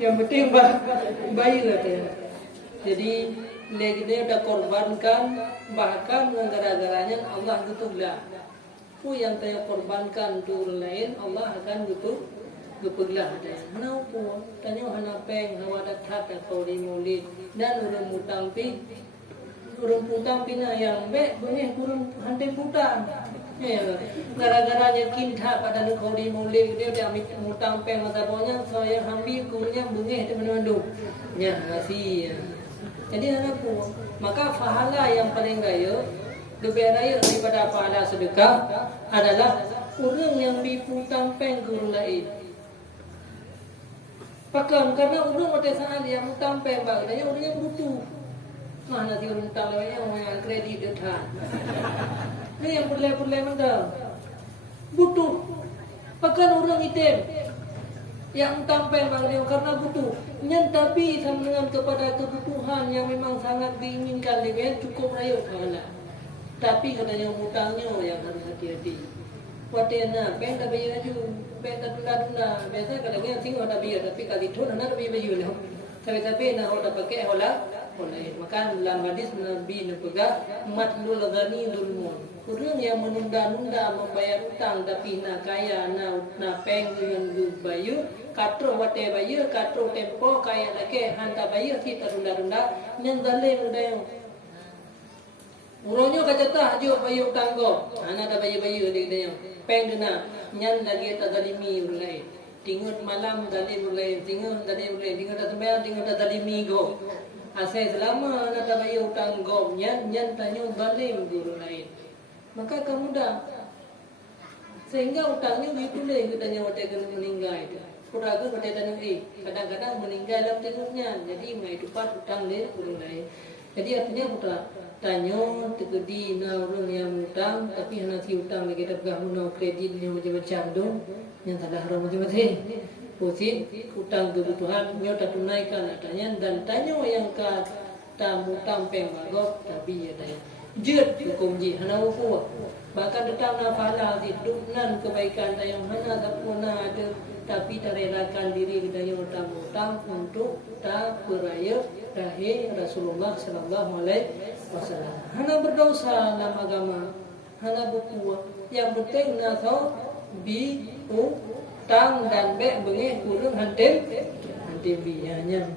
Yang penting bayi lah dia. Jadi dia udah korbankan, bahkan gara-garanya Allah gutuglah. Pu yang saya korbankan untuk lain, Allah akan gupeglah dia. Nau pu tanya hana peng hawa dathat atau di mulit dan urang mutampi na yang be bunyi kurang hantai putang. Ya, gara-garanya kinta pada kau di mulit dia ambil mutang peng masa pokoknya saya ambil kurangnya bunyi teman-teman. Ya, ngasih. Jadi anakku, maka pahala yang paling raya, lebih raya daripada pahala sedekah adalah orang yang diputang peng guru lain. Pakan karena orang pada saat yang mutang peng bagainya orang yang butuh. Mana nanti orang mutang lainnya orang yang kredit dekat. Ini yang perlai-perlai mana? Butuh. Pakan orang item yang tampil bagi karena butuh. Yang tapi sama kepada kebutuhan yang memang sangat diinginkan dengan cukup raya pahala. Tapi katanya mutangnya yang harus hati-hati. Watena, peng dah bayar aja, peng dah tunda. Biasa kadang-kadang tinggal dah bayar, tapi kali itu nak dah bayar lah. Tapi nak dah pakai hola. Maka dalam hadis Nabi pegang matlul ghani zulmun. Orang yang menunda-nunda membayar utang tapi nak kaya nak peng yang bayar, katro wate bayar, katro tempo kaya lagi hanta bayar kita tunda-tunda yang zalim dah. Urangnya kata tak aja bayar utang go. Anak dah bayar dia. Peng dena nyan lagi tak zalimi ulai. Tingut malam zalim ulai, tingut zalim ulai, tingut dah sembahyang, tingut dah zalimi go. Asal selama nak tak bayar utang go, nyan tanya zalim guru lain. Maka kamu dah sehingga utangnya ditulis katanya waktu kena meninggal itu. Kuraga kata tanya kadang-kadang meninggal dalam tengoknya. Jadi mai dapat utang dia guru lain. Jadi artinya putra tanya tegedi na orang yang utang tapi hana si utang lagi dah pegang guna kredit yang macam-macam tu yang salah orang macam-macam. Posit utang kebutuhan nyo tak tunaikan adanya dan tanya yang ka tamu tampeng bagok tapi ya daya. Jut hukum ji hana uku. Bahkan datang na pahala di duknan kebaikan yang hana tak pernah ada tapi terelakan diri kita yang utang untuk tak beraya dahi Rasulullah sallallahu alaihi wasallam. Hana berdosa dalam agama, hana buku. Yang penting na tahu bi utang dan be bengi kurang hantem bianya.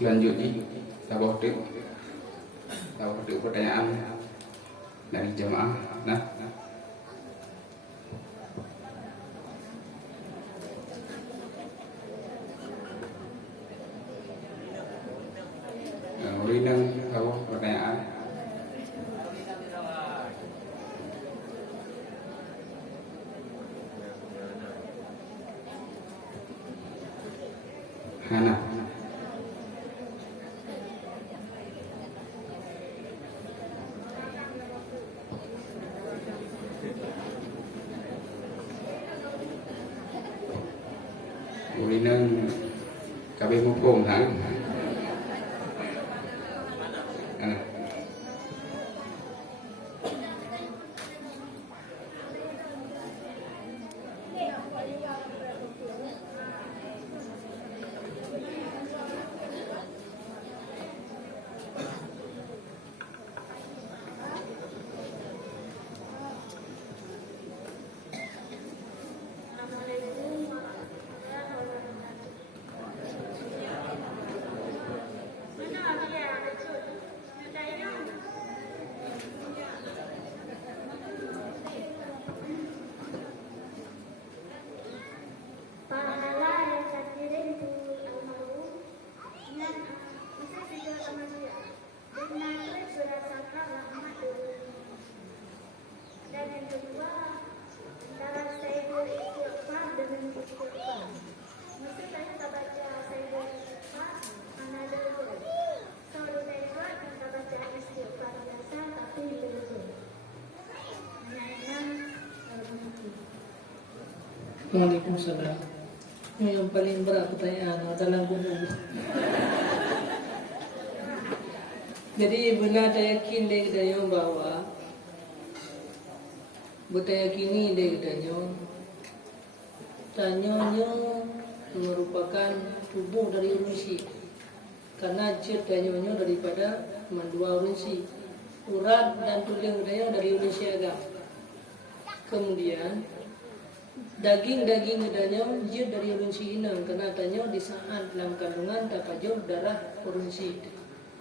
Selanjutnya tabah pertanyaan dari jemaah. Nah, Urinang tabah pertanyaan. Hana. Urinang kabeh hukum hang. Waalaikumsalam. Ini yang paling berat pertanyaan dalam buku. Jadi benar tak yakin dia katanya bahwa bertayakini dia katanya tanyanya merupakan tubuh dari urunsi. Karena ceritanya daripada mandua urunsi. Urat dan tulang katanya dari urunsi agam. Kemudian daging-daging katanya dia dari urunsi inang. Karena tanya di saat dalam kandungan terpajur darah urunsi.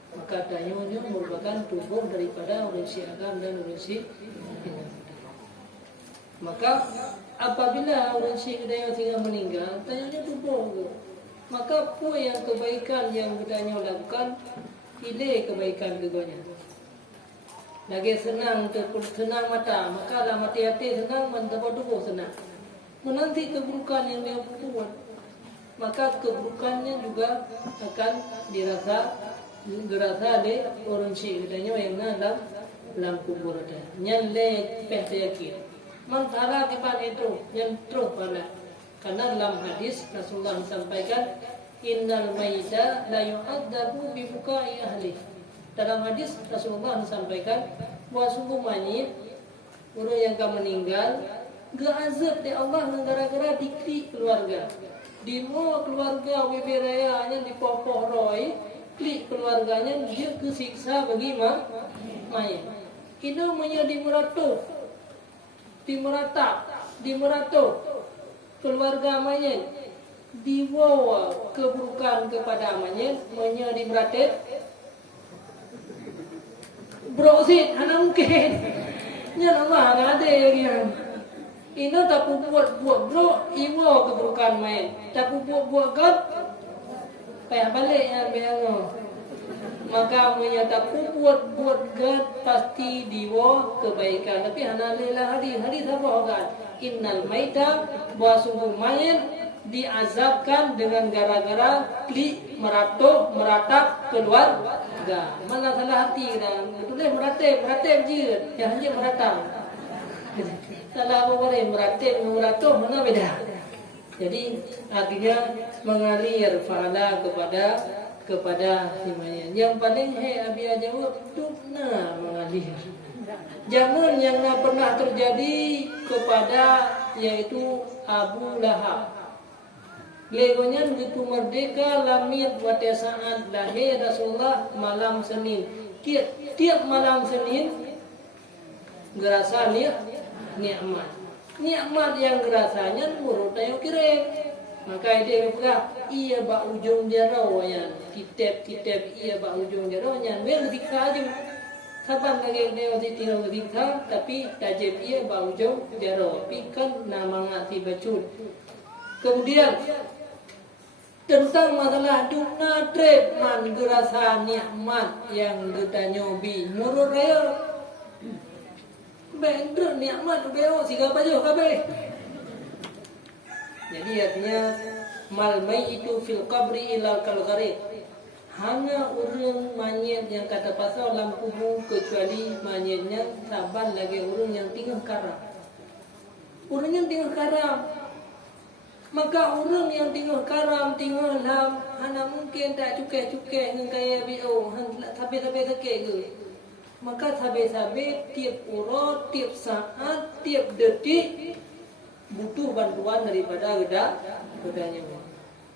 Maka tanyanya merupakan tubuh daripada urunsi agam dan urunsi inang. Maka apabila urunsi katanya tinggal meninggal, tanyanya tubuh itu. Maka apa yang kebaikan yang katanya lakukan, pilih kebaikan keduanya. Lagi senang mata, maka lah mati hati senang, mendapat tubuh senang. Menanti keburukan yang dia buat, maka keburukannya juga akan dirasa di urunsi katanya yang dalam kubur ada. Nyale yakin. Mantara kipan itu yang terus pada. Karena dalam hadis Rasulullah sampaikan innal maita la yu'adzabu bi bukai ahli. Dalam hadis Rasulullah sampaikan bahwa sungguh mayit orang yang akan meninggal gak azab di Allah gara-gara diklik keluarga. Di mau keluarga wiberayanya dipopoh roy, klik keluarganya dia kesiksa bagi mayit. Itu menjadi dimeratuk keluarga mayit, dibawa keburukan kepada mayit, menjadi meratit brosit, hana mungkin nya Allah ada yang ini tak buat bro, iwo keburukan mayit, tak buat god payah balik yang biasa. Maka menyatakan buat gad pasti diwa kebaikan. Tapi hanalilah hadis apa kan? Innal maita bahwa sungguh mayit diazabkan dengan gara-gara klik meratap keluar. Mana salah hati dah. Betul meratap je. Yang hanya meratap. Salah apa boleh meratap mana beda. Jadi artinya mengalir fahala kepada si mayit. Yang paling Abi jawab dukna mengalir. Jangan yang pernah terjadi kepada yaitu Abu Lahab. Legonya begitu merdeka lamit pada saat lahir Rasulullah malam Senin. Tiap malam Senin gerasa nikmat. Nikmat yang gerasanya menurut yang kirim. Maka dia berkata, ia bak ujung jaraw yang kitap ia bak ujung jaraw yang bersiksa aja. Kapan lagi dia masih tinggal bersiksa, tapi tajib ia bak ujung jaraw. Tapi kan nama ngati bacut. Kemudian tentang masalah dunia trip man gerasa nikmat yang kita nyobi. Menurut saya, bener nikmat beo siapa aja kabeh. Jadi artinya mal itu fil qabri ila kal gharib. Hanya orang mayit yang kata pasal dalam kubur kecuali mayitnya saban lagi orang yang tinggal karam. Orang yang tinggal karam. Maka orang yang tinggal karam tinggal dalam hanya mungkin tak cukai dengan kaya bio, sampai ke. Maka sampai tiap urut, tiap saat, tiap detik butuh bantuan daripada gedanya.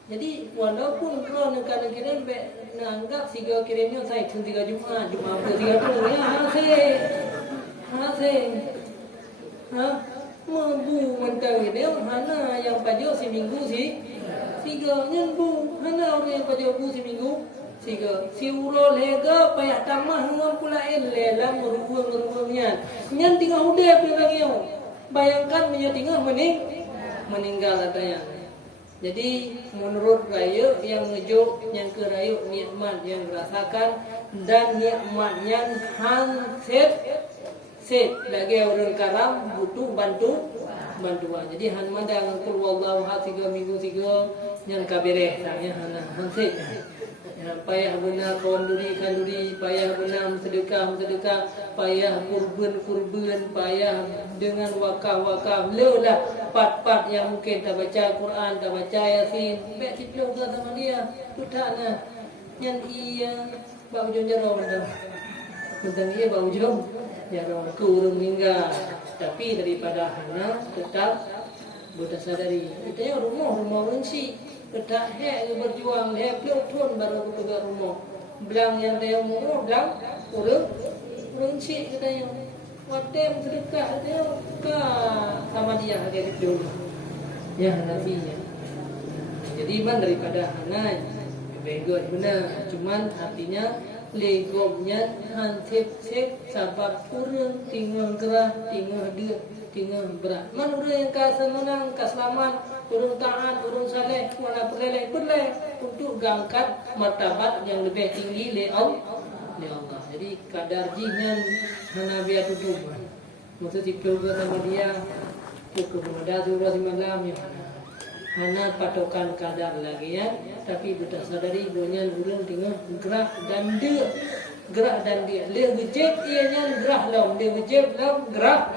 Jadi walaupun kalau negara kirim menganggap siga kirimnya saya 3 Jumaat ke 30 ya mampu mentang ini mana yang pada seminggu siga nyembu mana orang yang pada seminggu siga si uro lega payah tamah dengan pula lelam merubuhnya nyan tinggal udep lagi. Bayangkan menyetingah meninggal katanya. Jadi menurut rayu yang ngejuk yang kerayu nikmat yang dirasakan dan nikmat yang hanset lagi orang karam butuh bantuan. Jadi han mandang kul wallahu hatiga minggu 3 yang kabireh tanya hanset. Payah benar konduri kanduri, payah benar sedekah, payah kurban, payah dengan wakaf. Lelah part-part yang mungkin tak baca Quran, tak baca Yasin. Baik kita sama dia, tutana. Yang ia bau jom jaro dah. Tentang ia bau jom jaro kurung meninggal. Tapi daripada hana tetap bersadari. Kita rumah benci. Kita berjuang, peluk tuan baru ke rumah. Belang yang dia mau, belang urung cik katanya. Wadem sedekah katanya ke sama dia dia dulu. Ya nabinya. Jadi man daripada hanai begot benar. Cuman artinya legomnya hansip sabar kurang tinggal gerah, tinggal dia, tinggal berat. Man urang yang menang, selamat. Urung taat, urung saleh, wala perleh untuk gangkat martabat yang lebih tinggi le Allah. Jadi kadar jinan hana biar tutup. Maksud juga sama dia cukup mudah surah malam ya. Hana patokan kadar lagi ya, tapi kita sadari donyan urung tinggal gerak dan dia. Le wujud ianya gerah lam, dia wujud lam gerak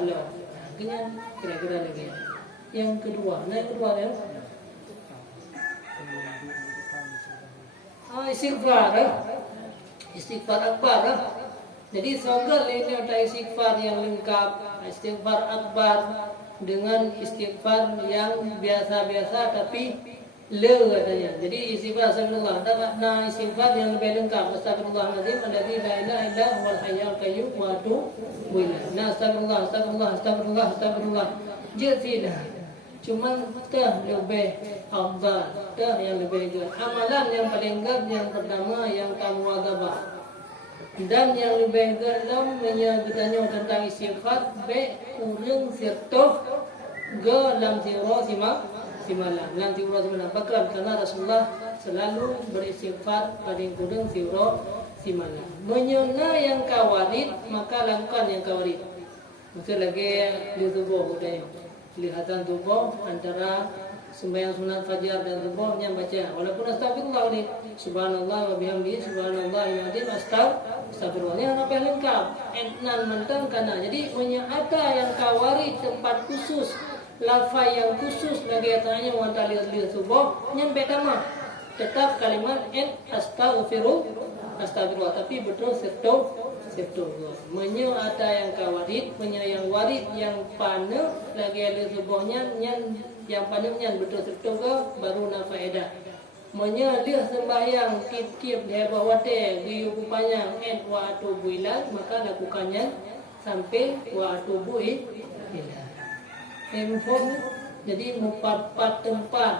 lam. Kira-kira lagi ya. Yang kedua ya. Istighfar akbar. Jadi semoga ini ada istighfar yang lengkap, istighfar akbar dengan istighfar yang biasa-biasa tapi katanya. Jadi istighfar astagfirullah, ada makna istighfar yang lebih lengkap. Astagfirullahaladzim alladzi la ilaha illa huwal hayyul qayyum wa atubu ilaih. Astagfirullah. Jadilah cuman dah lebih afdal, dah yang lebih good. Amalan yang paling good yang pertama yang kamu agabah. Dan yang lebih good dalam bertanya tentang istighfar, urang sirtoh lam sirah simalan. Bahkan karena Rasulullah selalu beristighfar pada kurang sirah simalan. Menyona yang kawarid, maka lakukan yang kawarid. Maksud lagi di tubuh budaya. Kelihatan tubuh antara sembahyang sunat fajar dan tubuhnya baca walaupun astagfirullah ni subhanallah wa bihamdihi subhanallahil azim astagfirullah ni apa yang lengkap entnan mentang kana. Jadi menyata yang kawari tempat khusus lafaz yang khusus lagi tanya wantalir tubuh yang betama tetap kalimat astagfirullah tapi betul serta menyata yang kawarid, yang warid yang pana lagi ada sebuahnya yang panjangnya betul serta baru na faedah. Menyalih sembahyang kip dia bawa giyu panjang wa atubu ilaih maka lakukannya sampai wa atubu ilaih. Jadi empat tempat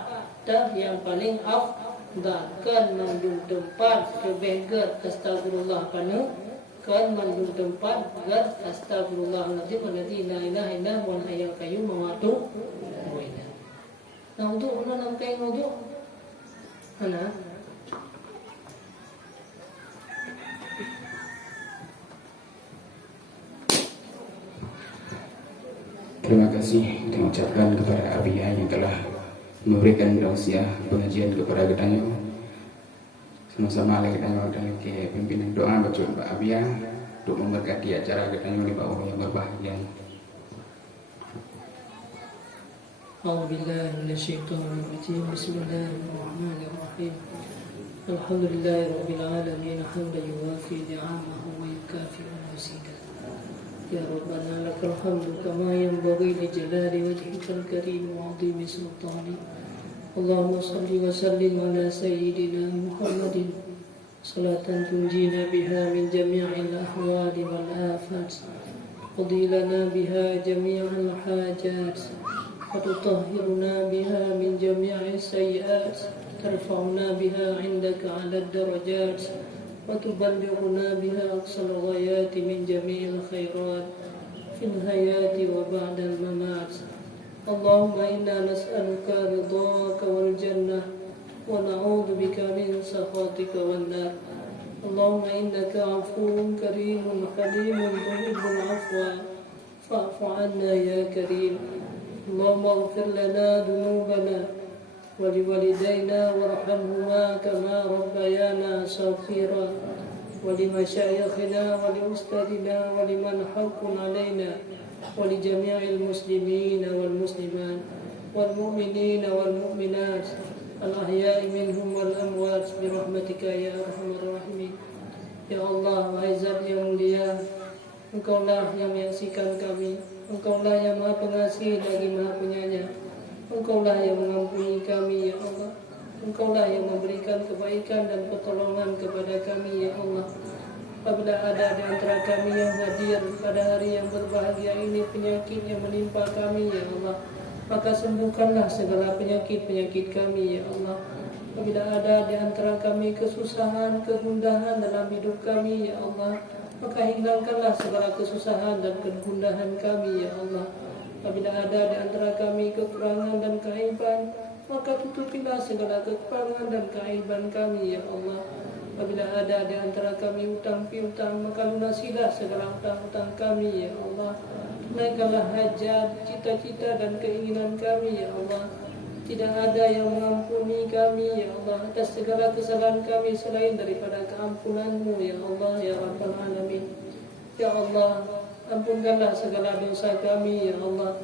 yang paling afdal kan mandung tempat kebegat astagfirullah panu kan mandung tempat gar astagfirullahaladzim alladzi la ilaha illa huwal hayyul qayyum wa atubu ilaih. Nah untuk mana kain untuk mana? Terima kasih diucapkan kepada Abia yang telah memberikan tausiah pengajian kepada Gedanyo. Sama-sama kita dan ke pimpinan doa baca Pak Abia untuk memberkati acara Gedanyo di bawah yang berbahagia. A'udzubillahi minasyaitonir rajim. Bismillahirrahmanirrahim. Alhamdulillahirabbil alamin hamdan yuwafi ni'amahu wa yukafi'u mazidah. Ya Rabbana lakal hamdu kama yanbaghi li jalali wajhikal karim wa 'azimi sultanik. Allahumma salli wa sallim ala sayyidina Muhammadin salatan tunjina biha min jami'il ahwali wal afat qadilana biha jami'al hajat wa tutahhiruna biha min jami'is sayyi'at tarfa'una biha 'indaka 'ala ad-darajat wa tuballighuna biha aqsal ghayati min jami'il khairat fil hayati wa ba'dal mamat. اللهم إنا نسألك رضاك والجنة ونعوذ بك من سخطك والنار. اللهم إنك عفو كريم حليم تحب العفو فاعف عنا يا كريم. اللهم اغفر لنا ذنوبنا ولوالدينا وارحمهما كما ربيانا صغيرا ولمشايخنا ولأستاذنا ولمن حق علينا ولجميع المسلمين والمسلمات والمؤمنين والمؤمنات الأحياء منهم والأموات برحمتك يا أرحم الراحمين. Ya Allah, wahai Zat yang mulia, Engkaulah yang menyaksikan kami, Engkaulah yang Maha Pengasih lagi Maha Penyayang, Engkaulah yang mengampuni kami ya Allah, Engkaulah yang memberikan kebaikan dan pertolongan kepada kami ya Allah. Apabila ada di antara kami yang hadir pada hari yang berbahagia ini penyakit yang menimpa kami ya Allah, maka sembuhkanlah segala penyakit-penyakit kami ya Allah. Apabila ada di antara kami kesusahan, kegundahan dalam hidup kami ya Allah, maka hilangkanlah segala kesusahan dan kegundahan kami ya Allah. Apabila ada di antara kami kekurangan dan keaiban, maka tutupilah segala kekurangan dan keaiban kami ya Allah. Apabila ada di antara kami hutang piutang, maka lunasilah segala hutang-hutang kami ya Allah. Tunaikanlah hajat, cita-cita dan keinginan kami ya Allah. Tidak ada yang mengampuni kami ya Allah atas segala kesalahan kami selain daripada keampunan-Mu ya Allah ya Rabbal Alamin. Ya Allah, ampunkanlah segala dosa kami ya Allah.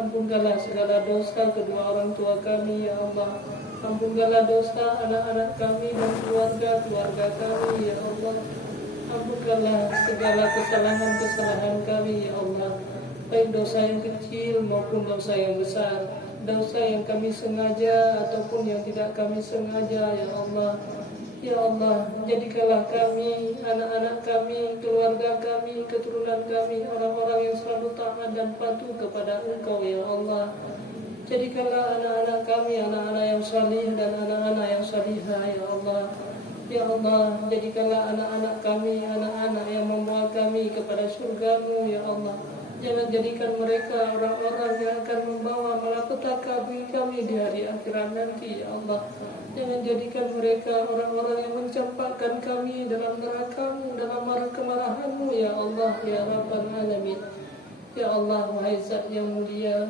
Ampunkanlah segala dosa kedua orang tua kami ya Allah. Ampunkanlah dosa anak-anak kami dan keluarga-keluarga kami ya Allah. Ampunkanlah segala kesalahan-kesalahan kami ya Allah, baik dosa yang kecil maupun dosa yang besar, dosa yang kami sengaja ataupun yang tidak kami sengaja ya Allah. Ya Allah, jadikanlah kami, anak-anak kami, keluarga kami, keturunan kami, orang-orang yang selalu taat dan patuh kepada Engkau ya Allah. Jadikanlah anak-anak kami, anak-anak yang salih dan anak-anak yang salihah ya Allah. Ya Allah, jadikanlah anak-anak kami, anak-anak yang membawa kami kepada surga-Mu ya Allah. Jangan jadikan mereka orang-orang yang akan membawa malapetaka bagi kami di hari akhirat nanti ya Allah. Jangan jadikan mereka orang-orang yang mencampakkan kami dalam neraka-Mu, dalam kemarahan-Mu ya Allah ya Rabbal Alamin. Ya Allah, wahai Zat yang mulia,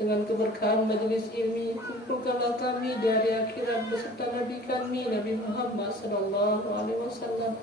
dengan keberkahan majelis ini, kumpulkanlah kami di hari akhirat beserta Nabi kami, Nabi Muhammad SAW.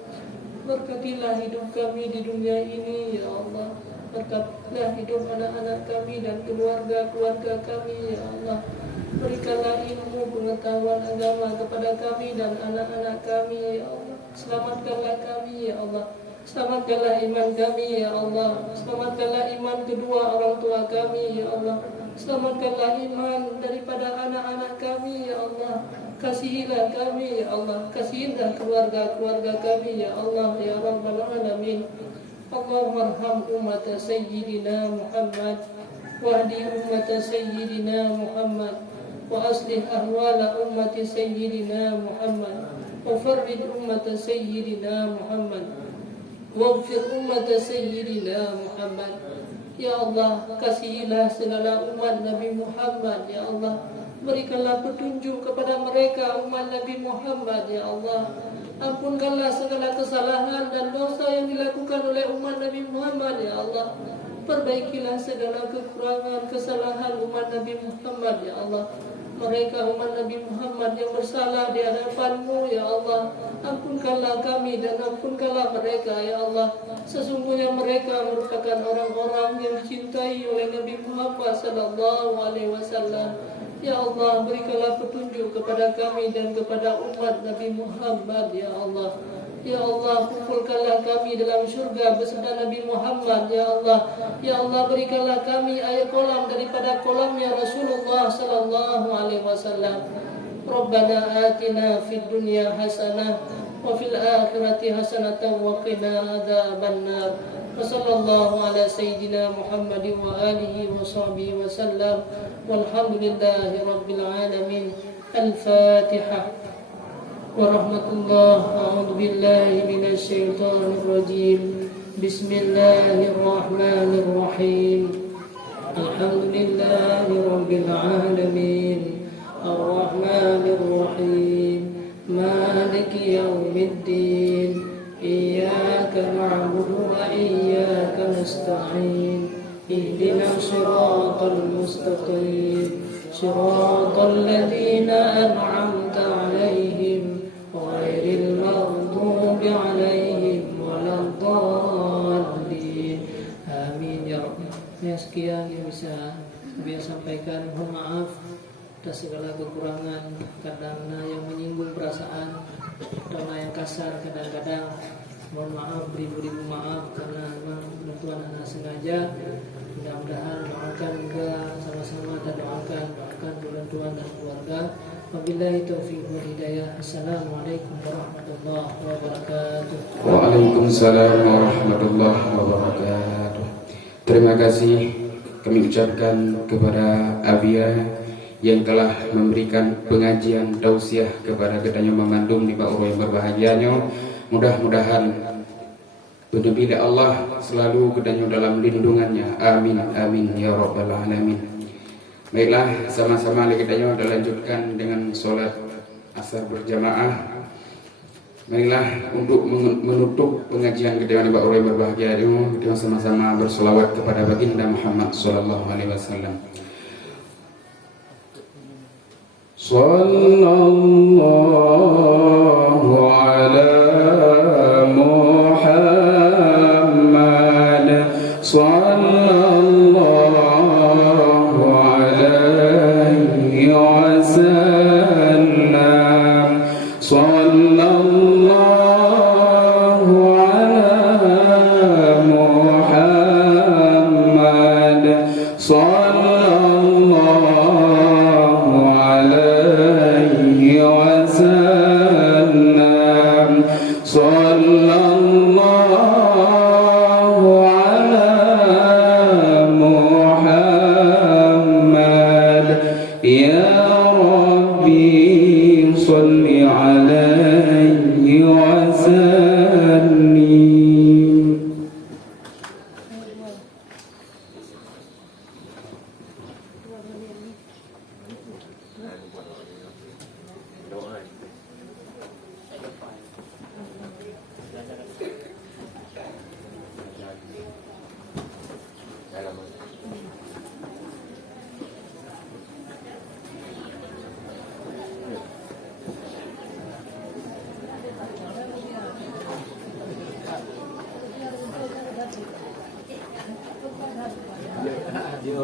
Berkatilah hidup kami di dunia ini ya Allah. Berkatilah hidup anak-anak kami dan keluarga-keluarga kami ya Allah. Berikanlah ilmu pengetahuan agama kepada kami dan anak-anak kami ya Allah. Selamatkanlah kami ya Allah. Selamatkanlah iman kami ya Allah. Selamatkanlah iman kedua orang tua kami ya Allah. Selamatkanlah iman daripada anak-anak kami ya Allah. Kasihilah kami ya Allah. Kasihilah keluarga-keluarga kami ya Allah ya Rabbal Alamin. Allahumma arham umat Sayyidina Muhammad, wahdi umat Sayyidina Muhammad, wa aslih ahwala umat Sayyidina Muhammad, wa farrid umat Sayyidina Muhammad, waghfir umat Sayyidina Muhammad. Ya Allah, kasihilah segala umat Nabi Muhammad ya Allah. Berikanlah petunjuk kepada mereka umat Nabi Muhammad ya Allah. Ampunkanlah segala kesalahan dan dosa yang dilakukan oleh umat Nabi Muhammad ya Allah. Perbaikilah segala kekurangan, kesalahan umat Nabi Muhammad ya Allah. Mereka umat Nabi Muhammad yang bersalah di hadapan-Mu ya Allah. Ampunkanlah kami dan ampunkanlah mereka ya Allah. Sesungguhnya mereka merupakan orang-orang yang dicintai oleh Nabi Muhammad SAW. Ya Allah, berikanlah petunjuk kepada kami dan kepada umat Nabi Muhammad ya Allah. Ya Allah, kumpulkanlah kami dalam syurga beserta Nabi Muhammad ya Allah. Ya Allah, berikanlah kami air kolam daripada kolamnya Rasulullah sallallahu alaihi wasallam. Rabbana atina fid dunya hasanah wa fil akhirati hasanatan wa qina adzabannar. Wa sallallahu ala sayyidina Muhammadin wa alihi wa sahbihi wa sallam. Walhamdulillahi rabbil alamin. Al-Fatihah. ورحمة الله. أعوذ بالله من الشيطان الرجيم. بسم الله الرحمن الرحيم. الحمد لله رب العالمين. الرحمن الرحيم. مالك يوم الدين. إياك نعبد وإياك نستعين. اهدنا الصراط المستقيم. صراط الذين أنعمت عليهم غير المغضوب عليهم ولا الضالين amin ya rabbal alamin. Sekian yang bisa saya sampaikan. Mohon maaf atas segala kekurangan, kadang yang menyinggung perasaan, kadang yang kasar, kadang-kadang mohon maaf, beribu-ribu maaf karena memang Tuhan anak sengaja. Mudah-mudahan doakan juga sama-sama kita doakan Tuhan dan keluarga. Wabillahi taufiq wal hidayah. Assalamualaikum warahmatullahi wabarakatuh. Waalaikumsalam warahmatullahi wabarakatuh. Terima kasih kami ucapkan kepada Abia yang telah memberikan pengajian tausiah kepada Gedanyo Memandung di Pak Uroi berbahagianya. Mudah-mudahan benar-benar Allah selalu Gedanyo dalam lindungannya. Amin amin ya rabbal alamin. Baiklah, sama-sama kita lanjutkan dengan sholat asar berjamaah. Marilah untuk menutup pengajian kita di Pak Uroi berbahagia ini, kita sama-sama bersolawat kepada baginda Muhammad sallallahu alaihi wasallam. Sallallahu ala Muhammad sallallahu alaihi wasallam. Sallallahu ala Muhammad sallallahu alaihi wasallam. Sallallahu ala Muhammad. Ya Rabbi salli alaihi wasallim. Dia